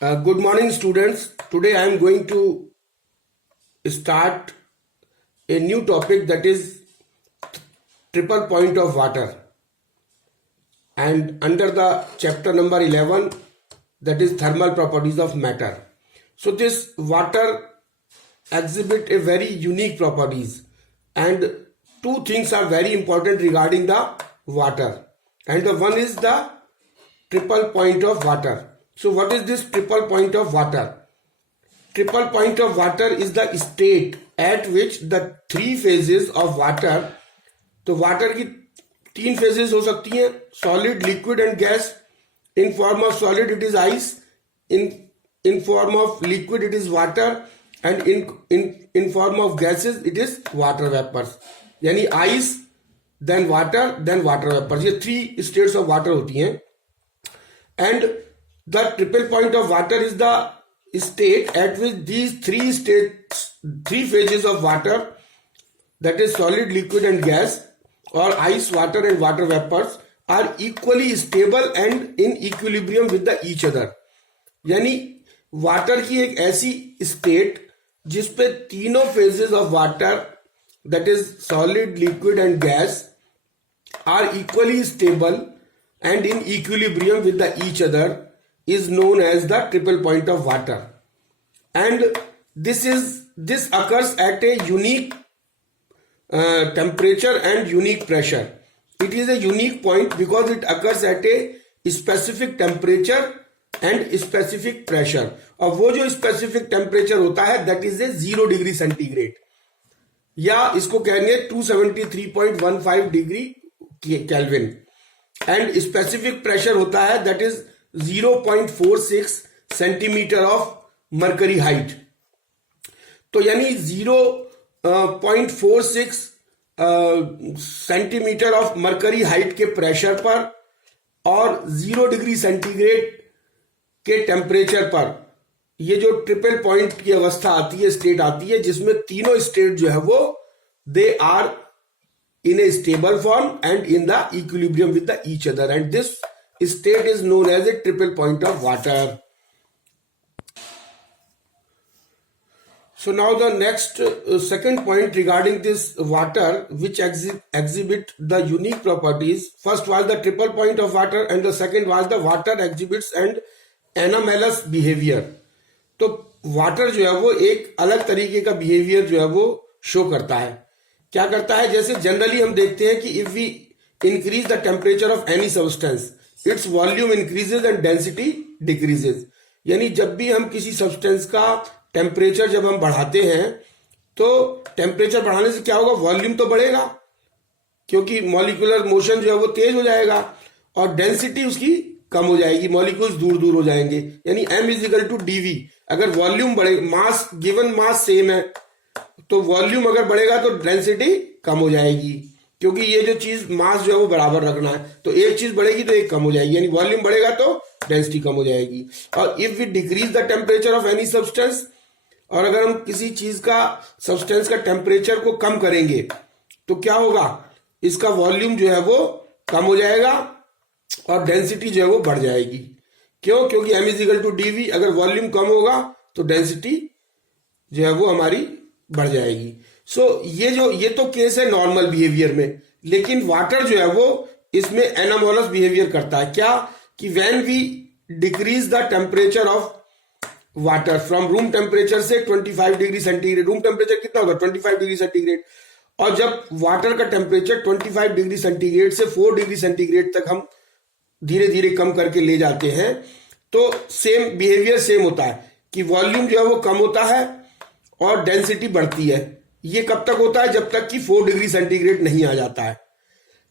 Good morning, students. Today I am going to start a new topic, that is triple point of water, and under the chapter number 11, that is thermal properties of matter. So this water exhibit a very unique properties, and two things are very important regarding the water, and the one is the triple point of water. So what is this triple point of water? Triple point of water is the state at which the three phases of water, तो water की तीन phases हो सकती हैं, solid, liquid and gas. In form of solid it is ice, in form of liquid it is water, and in form of gases it is water vapors. यानी ice, then water vapors. ये three states of water होती हैं. And the triple point of water is the state at which these three phases of water, that is solid, liquid and gas, or ice, water and water vapors, are equally stable and in equilibrium with each other. यानी water की एक ऐसी state जिसपे तीनों phases of water, that is solid, liquid and gas, are equally stable and in equilibrium with each other, is known as the triple point of water. And this occurs at a unique temperature and unique pressure. It is a unique point because it occurs at a specific temperature and specific pressure. और वो जो specific temperature होता है, that is a 0 degree centigrade, या इसको कहेंगे 273.15 degree kelvin. And specific pressure होता है, that is 0.46 centimetre of mercury height. तो यानी 0.46 सेंटीमीटर ऑफ मरकरी हाइट के प्रेशर पर और 0 डिग्री सेंटीग्रेड के टेम्परेचर पर ये जो ट्रिपल पॉइंट की अवस्था आती है, स्टेट आती है, जिसमें तीनों स्टेट जो है वो they are in a stable form and in the equilibrium with each other, and this state is known as a triple point of water. So now the next second point regarding this water, which exhibit the unique properties. First was the triple point of water and the second was the water exhibits and anomalous behavior. तो water जो है वो एक अलग तरीके का behaviour जो है वो शो करता है. क्या करता है? जैसे जनरली हम देखते हैं कि if we increase the temperature of any substance, its volume increases and density decreases. यानी जब भी हम किसी सब्सटेंस का टेम्परेचर जब हम बढ़ाते हैं, तो टेम्परेचर बढ़ाने से क्या होगा? वॉल्यूम तो बढ़ेगा, क्योंकि मॉलिक्यूलर मोशन जो है वो तेज हो जाएगा, और डेंसिटी उसकी कम हो जाएगी, मॉलिक्यूल्स दूर दूर हो जाएंगे. यानी m is equal to dv. अगर वॉल्यूम बढ़े, मास गिवन मास सेम है, तो वॉल्यूम अगर बढ़ेगा तो डेंसिटी कम हो जाएगी, क्योंकि ये जो चीज मास जो है वो बराबर रखना है. तो एक चीज बढ़ेगी तो एक कम हो जाएगी, यानी वॉल्यूम बढ़ेगा तो डेंसिटी कम हो जाएगी. और if we decrease the temperature of any substance, और अगर हम किसी चीज का सब्सटेंस का टेम्परेचर को कम करेंगे तो क्या होगा? इसका वॉल्यूम जो है वो कम हो जाएगा और डेंसिटी जो है वो बढ़ जाएगी. क्यों? क्योंकि m is equal to dv. अगर वॉल्यूम कम होगा तो डेंसिटी जो है वो हमारी बढ़ जाएगी. सो ये तो केस है नॉर्मल बिहेवियर में, लेकिन वाटर जो है वो इसमें एनामोलस बिहेवियर करता है. क्या? कि when we decrease the temperature of water from room temperature से 25 डिग्री सेंटीग्रेड. रूम टेम्परेचर कितना होगा? 25 डिग्री सेंटीग्रेड. और जब वाटर का टेम्परेचर 25 डिग्री सेंटीग्रेड से 4 डिग्री सेंटीग्रेड तक हम धीरे धीरे कम करके ले जाते हैं, तो सेम बिहेवियर सेम होता है कि वॉल्यूम जो है वो कम होता है और डेंसिटी बढ़ती है. ये कब तक होता है? जब तक कि 4 डिग्री सेंटीग्रेड नहीं आ जाता है.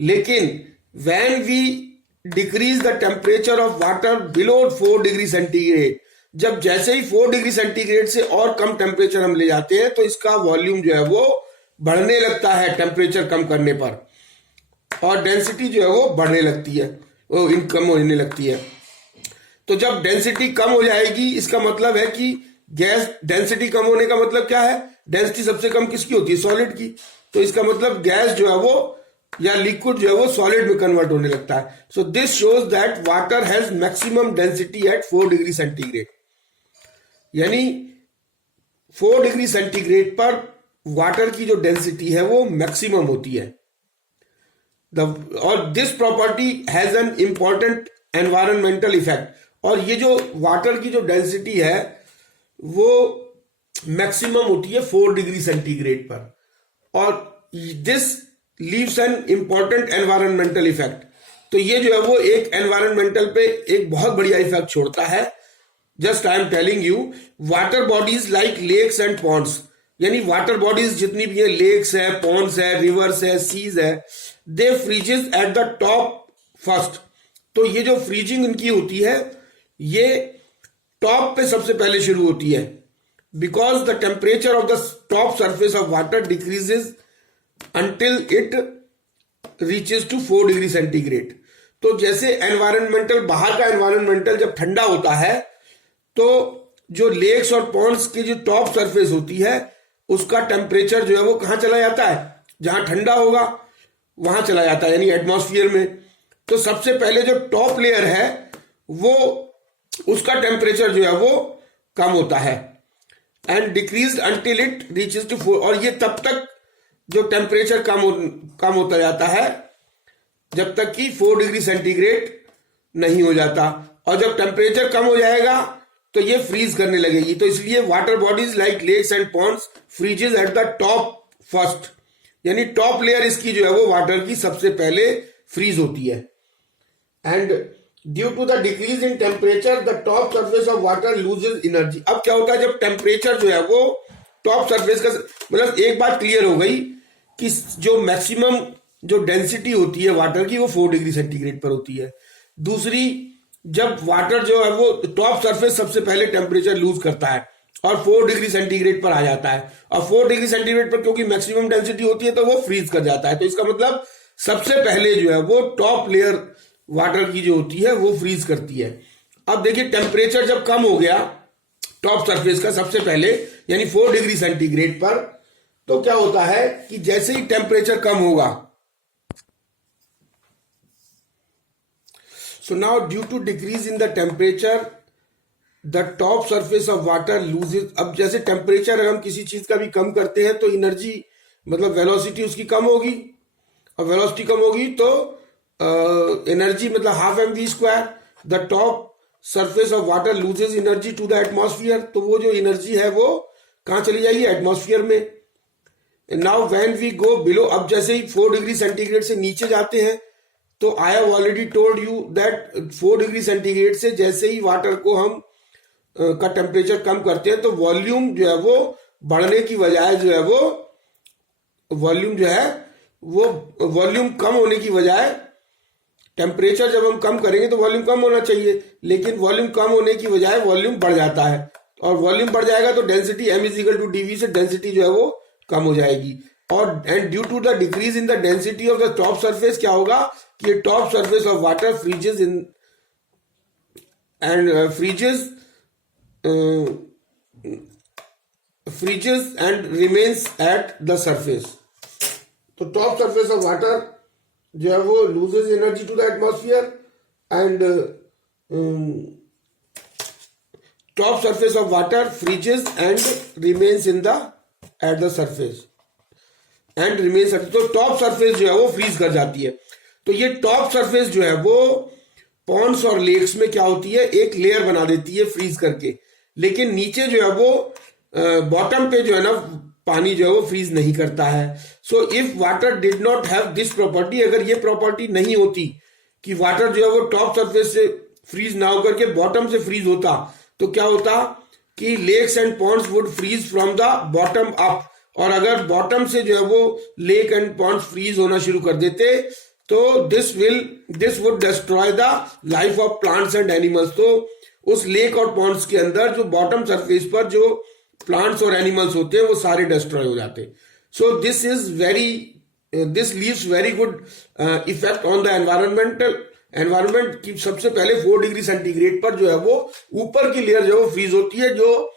लेकिन when we decrease the temperature of water below 4 degree centigrade, जब जैसे ही 4 डिग्री सेंटीग्रेड से और कम टेम्परेचर हम ले जाते हैं, तो इसका वॉल्यूम जो है वो बढ़ने लगता है टेम्परेचर कम करने पर, और डेंसिटी जो है वो बढ़ने लगती है, वो कम होने लगती है. तो जब डेंसिटी कम हो जाएगी, इसका मतलब है कि गैस डेंसिटी कम होने का मतलब क्या है? डेंसिटी सबसे कम किसकी होती है? सॉलिड की. तो इसका मतलब गैस जो है वो या लिक्विड जो है वो सॉलिड में कन्वर्ट होने लगता है. So this shows that water has maximum density at 4 degree centigrade. यानी 4 डिग्री सेंटीग्रेड पर वाटर की जो डेंसिटी है वो मैक्सिमम होती है। और this property has an important environmental effect, और ये जो वाटर की जो डेंसिटी है वो मैक्सिमम होती है 4 डिग्री सेंटीग्रेड पर, और this leaves an important environmental effect. तो ये जो है वो एक एनवायरमेंटल पे एक बहुत बढ़िया इफेक्ट छोड़ता है। Just I am telling you, water bodies like lakes and ponds, यानी वाटर बॉडीज जितनी भी है, लेक्स है, पॉन्ड्स है, रिवर्स है, सीज है, they freezes at the top first. तो ये जो फ्रीजिंग इनकी होती है ये टॉप पे सबसे पहले शुरू होती है, because the temperature of the top surface of water decreases until it reaches to 4 degree centigrade. तो जैसे एनवायरमेंटल, बाहर का एनवायरमेंटल जब ठंडा होता है तो जो लेक्स और पॉन्ड्स की जो टॉप सरफेस होती है उसका टेम्परेचर जो है वो कहां चला जाता है, जहां ठंडा होगा वहां चला जाता है, यानी एटमॉस्फेयर में। तो सबसे पहले जो टॉप लेयर है वो उसका टेम्परेचर जो है वो कम होता है, and decrease until it reaches to 4, और ये तब तक जो टेम्परेचर कम होता जाता है जब तक कि 4 डिग्री सेंटीग्रेड नहीं हो जाता, और जब टेम्परेचर कम हो जाएगा तो ये फ्रीज करने लगेगी। तो इसलिए water bodies like lakes and ponds freezes at the top first, यानी टॉप लेयर इसकी जो है वो वाटर की सबसे पहले फ्रीज होती है। And due to the decrease in temperature the top surface of water loses energy. अब क्या होता है, जब टेम्परेचर जो है वो टॉप सरफेस का, मतलब एक बात क्लियर हो गई कि जो मैक्सिमम जो डेंसिटी होती है वाटर की वो 4 डिग्री सेंटीग्रेड पर होती है। दूसरी, जब वाटर जो है वो टॉप सरफेस सबसे पहले टेम्परेचर लूज करता है और 4 डिग्री सेंटीग्रेड पर आ जाता है, और 4 डिग्री सेंटीग्रेड पर क्योंकि मैक्सिमम डेंसिटी होती है तो वो फ्रीज कर जाता है। तो इसका मतलब सबसे पहले जो है वो टॉप लेयर वाटर की जो होती है वो फ्रीज करती है। अब देखिए, टेम्परेचर जब कम हो गया टॉप सरफेस का सबसे पहले, यानी 4 डिग्री सेंटीग्रेड पर, तो क्या होता है कि जैसे ही टेम्परेचर कम होगा, so now due to decrease in the temperature the top surface of water loses. अब जैसे टेम्परेचर अगर हम किसी चीज का भी कम करते हैं तो एनर्जी, मतलब वेलोसिटी उसकी कम होगी, और वेलोसिटी कम होगी तो एनर्जी मतलब half mv²। The top surface of water loses energy to the atmosphere, तो वो जो एनर्जी है वो कहां चली जाएगी, एटमॉस्फेयर में। Now when we go below, अब जैसे ही 4 डिग्री सेंटीग्रेड से नीचे जाते हैं तो I have already told you that 4 degree centigrade से जैसे ही वाटर को हम का टेम्परेचर कम करते हैं तो वॉल्यूम जो है वो बढ़ने की बजाय जो है वो वॉल्यूम जो है वो वॉल्यूम कम होने की बजाय, टेम्परेचर जब हम कम करेंगे तो वॉल्यूम कम होना चाहिए, लेकिन वॉल्यूम कम होने की बजाय वॉल्यूम बढ़ जाता है, और वॉल्यूम बढ़ जाएगा तो डेंसिटी m=dv से डेंसिटी जो है वो कम हो जाएगी। और and due to the decrease in the density of the top surface क्या होगा कि top surface of water freezes in and freezes and remains at the surface. तो टॉप सरफेस ऑफ वाटर जो है वो loses energy to the atmosphere, and top surface of water freezes and remains in the at the surface and remains. तो top surface जो है वो freeze कर जाती है। तो ये टॉप सरफेस जो है वो पॉन्ड्स और लेक्स में क्या होती है, एक लेयर बना देती है फ्रीज करके, लेकिन नीचे जो है वो बॉटम पे जो है ना पानी जो है वो फ्रीज नहीं करता है। So if water did not have this property, अगर ये प्रॉपर्टी नहीं होती कि वाटर जो है वो टॉप सरफेस से फ्रीज ना होकर के बॉटम से फ्रीज होता, तो क्या होता कि lakes and ponds would freeze from the bottom up, और अगर बॉटम से जो है वो लेक एंड पॉन्ड्स फ्रीज होना शुरू कर देते तो this would destroy the life of plants and animals. तो उस लेक और पॉन्ड्स के अंदर जो बॉटम सरफेस पर जो प्लांट्स और एनिमल्स होते हैं वो सारे डिस्ट्रॉय हो जाते। So this leaves very good effect on the environment की सबसे पहले 4 डिग्री सेंटीग्रेड पर जो है वो ऊपर की लेयर जो फ्रीज होती है, जो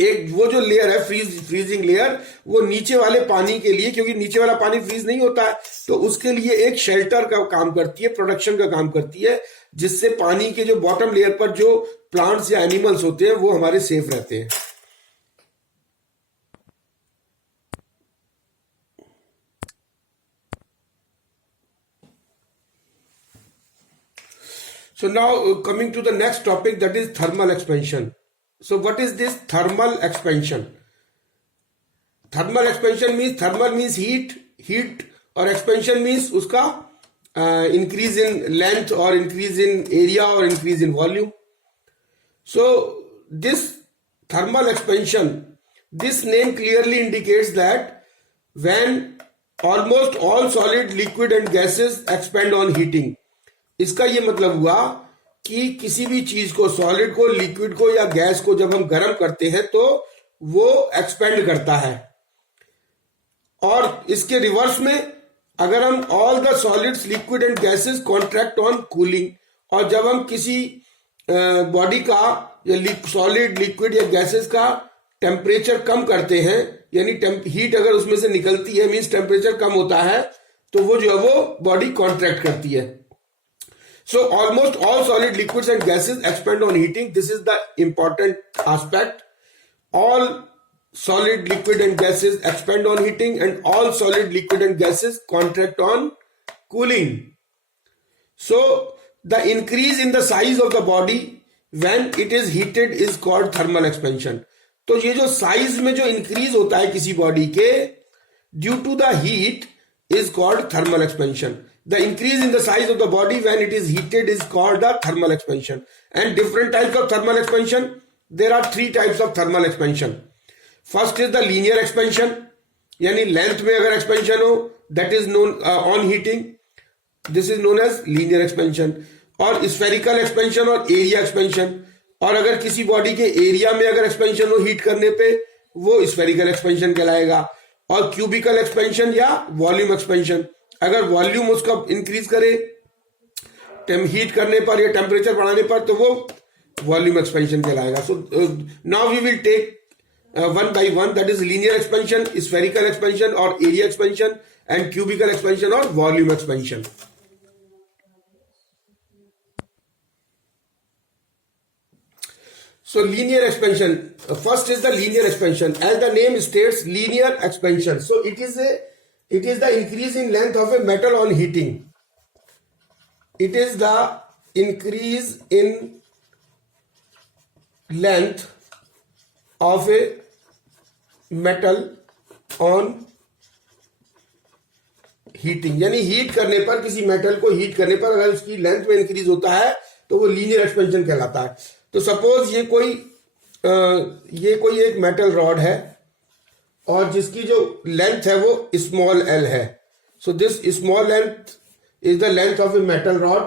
एक वो जो लेयर है फ्रीजिंग लेयर, वो नीचे वाले पानी के लिए, क्योंकि नीचे वाला पानी फ्रीज नहीं होता है तो उसके लिए एक शेल्टर का काम करती है, प्रोटेक्शन का काम करती है, जिससे पानी के जो बॉटम लेयर पर जो प्लांट्स या एनिमल्स होते हैं वो हमारे सेफ रहते हैं। So now coming to the next topic, that is thermal expansion. So what is this thermal expansion? Thermal expansion means heat और expansion means उसका increase in length or increase in area or increase in volume. So this thermal expansion, this name clearly indicates that when almost all solid, liquid and gases expand on heating. इसका ये मतलब हुआ कि किसी भी चीज को, सॉलिड को, लिक्विड को या गैस को जब हम गर्म करते हैं तो वो एक्सपेंड करता है। और इसके रिवर्स में अगर हम all the solids, liquid and gases contract on cooling, और जब हम किसी बॉडी का या सॉलिड, लिक्विड या गैसेस का टेम्परेचर कम करते हैं, यानी हीट अगर उसमें से निकलती है मीन्स टेम्परेचर कम होता है, तो वो जो है वो बॉडी कॉन्ट्रैक्ट करती है। So almost all solid, liquids and gases expand on heating. This is the important aspect. All solid, liquid and gases expand on heating and all solid, liquid and gases contract on cooling. So the increase in the size of the body when it is heated is called thermal expansion. तो ये जो size में जो increase होता है किसी body के due to the heat is called thermal expansion. The increase in the size of the body when it is heated is called the thermal expansion. And different types of thermal expansion. There are three types of thermal expansion. First is the linear expansion. यानी length में अगर expansion हो, that is known on heating. This is known as linear expansion. और spherical expansion और area expansion. और अगर किसी body के एरिया में अगर एक्सपेंशन हो हीट करने पे, वो स्फेरिकल एक्सपेंशन कहलाएगा। और क्यूबिकल एक्सपेंशन या वॉल्यूम एक्सपेंशन, अगर वॉल्यूम उसका इंक्रीज करे हीट करने पर या टेम्परेचर बढ़ाने पर, तो वो वॉल्यूम एक्सपेंशन कहलाएगा। So now we will take one by one, that is linear expansion, spherical expansion और area expansion, and cubical expansion और volume expansion. So linear expansion, first is the linear expansion. As the name states, linear expansion. So it is the increase in length of a metal on heating. It is the increase in length of a metal on heating. यानी heat करने पर, किसी metal को heat करने पर अगर उसकी length में इंक्रीज होता है तो वो लीनियर एक्सपेंशन कहलाता है। तो सपोज ये कोई एक मेटल रॉड है और जिसकी जो लेंथ है वो स्मॉल एल है। So this small length is the length of a metal rod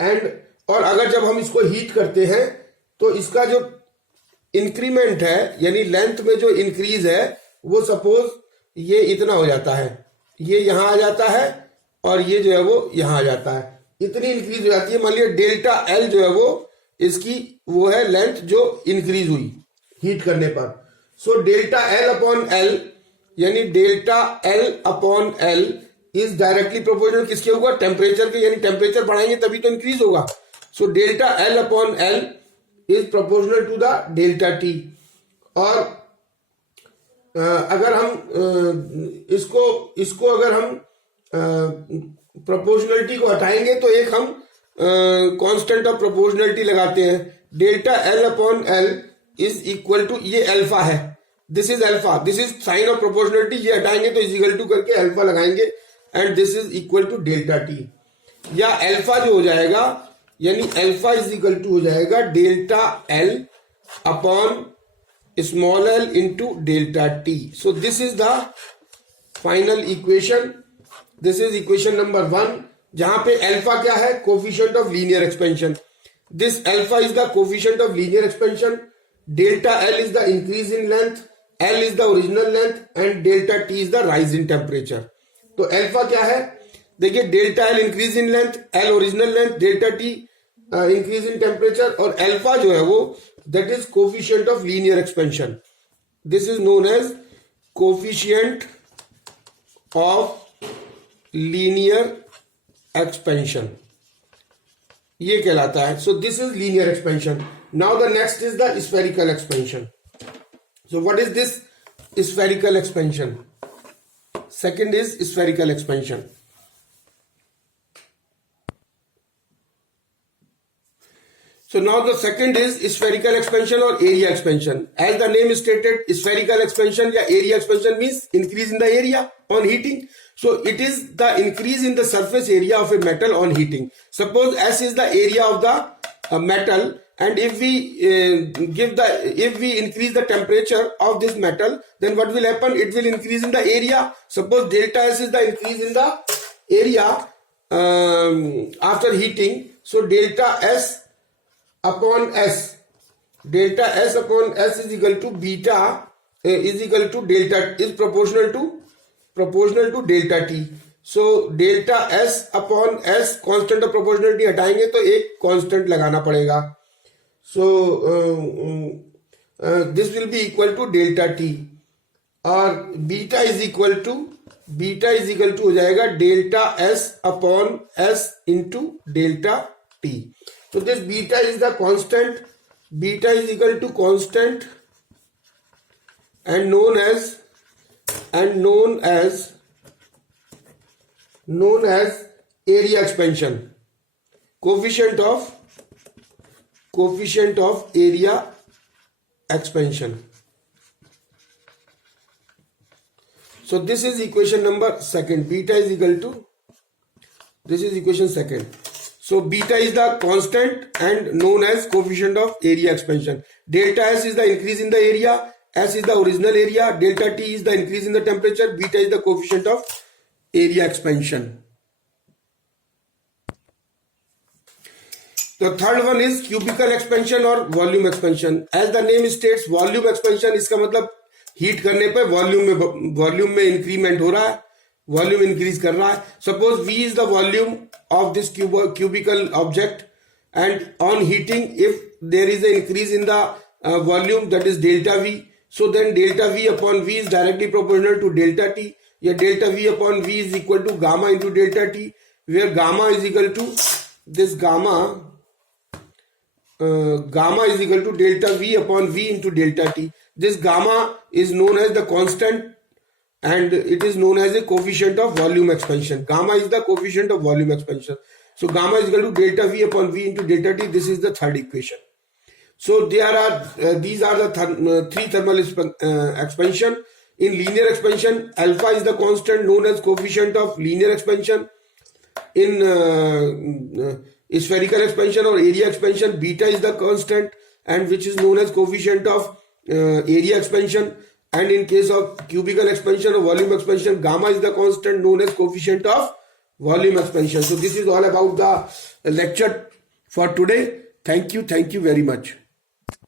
and, और अगर जब हम इसको हीट करते हैं तो इसका जो इंक्रीमेंट है यानी लेंथ में जो इंक्रीज है वो सपोज ये इतना हो जाता है, ये यहां आ जाता है और ये जो है वो यहां आ जाता है, इतनी इंक्रीज हो जाती है। मान लिया डेल्टा एल जो है वो इसकी वो है लेंथ जो इंक्रीज हुई हीट करने पर। So delta L upon L यानी delta L upon L is directly proportional किसके होगा, टेम्परेचर के, यानी टेम्परेचर बढ़ाएंगे तभी तो इंक्रीज होगा। So delta L upon L is proportional to the delta T. और अगर हम इसको अगर हम प्रोपोर्शनलिटी को हटाएंगे तो एक हम कांस्टेंट ऑफ प्रोपोर्शनलिटी लगाते हैं, delta L upon L is equal to, ये अल्फा है, this is alpha, this is sign of proportionality, ये हटाएंगे तो इज इक्वल टू करके अल्फा लगाएंगे and this is equal to delta T. या अल्फा जो हो जाएगा यानी अल्फा इज इक्वल टू हो जाएगा delta L upon small L into delta T. So this is the final equation, this is equation number 1, जहां पे अल्फा क्या है, coefficient of linear expansion. This alpha is the coefficient of linear expansion, delta L is the increase in length, L is the original length and delta T is the rise in temperature. तो alpha क्या है, देखिए delta L increase in length, L original length, delta T increase in temperature, और alpha जो है वो that is coefficient of linear expansion. This is known as coefficient of linear expansion. ये कहलाता है. So this is linear expansion. Now the next is the spherical expansion. So what is this spherical expansion? Second is spherical expansion. So now the second is spherical expansion or area expansion. As the name is stated, spherical expansion या area expansion means increase in the area on heating. So it is the increase in the surface area of a metal on heating. Suppose S is the area of the metal, and if we increase the temperature of this metal, then what will happen? It will increase in the area. Suppose delta S is the increase in the area after heating. So delta S upon S is equal to beta is equal to delta, is proportional to delta T. So delta S upon S, constant of proportionality हटाएंगे तो एक constant लगाना पड़ेगा. So this will be equal to delta T, और beta is equal to हो जाएगा delta S upon S into delta T. So this beta is the constant. Beta is equal to constant and known as area expansion, coefficient of area expansion. So this is equation number second. Beta is equal to, this is equation second. So beta is the constant and known as coefficient of area expansion. Delta S is the increase in the area. S is the original area. Delta T is the increase in the temperature. Beta is the coefficient of area expansion. The third one is cubical expansion or volume expansion. As the name states, volume expansion, इसका मतलब heat करने पर volume में increment हो रहा है, volume increase कर रहा है. Suppose V is the volume of this cubical object, and on heating, if there is an increase in the volume, that is delta V. So then delta V upon V is directly proportional to delta T. या delta V upon V is equal to gamma into delta T, where gamma is equal to this gamma is equal to delta V upon V into delta T. This gamma is known as the constant and it is known as a coefficient of volume expansion. Gamma is the coefficient of volume expansion. So gamma is equal to delta V upon V into delta T. This is the third equation. So there are these are the three thermal expansion. In linear expansion, alpha is the constant known as coefficient of linear expansion. In spherical expansion or area expansion, beta is the constant and which is known as coefficient of area expansion. And in case of cubical expansion or volume expansion, gamma is the constant known as coefficient of volume expansion. So this is all about the lecture for today. Thank you very much.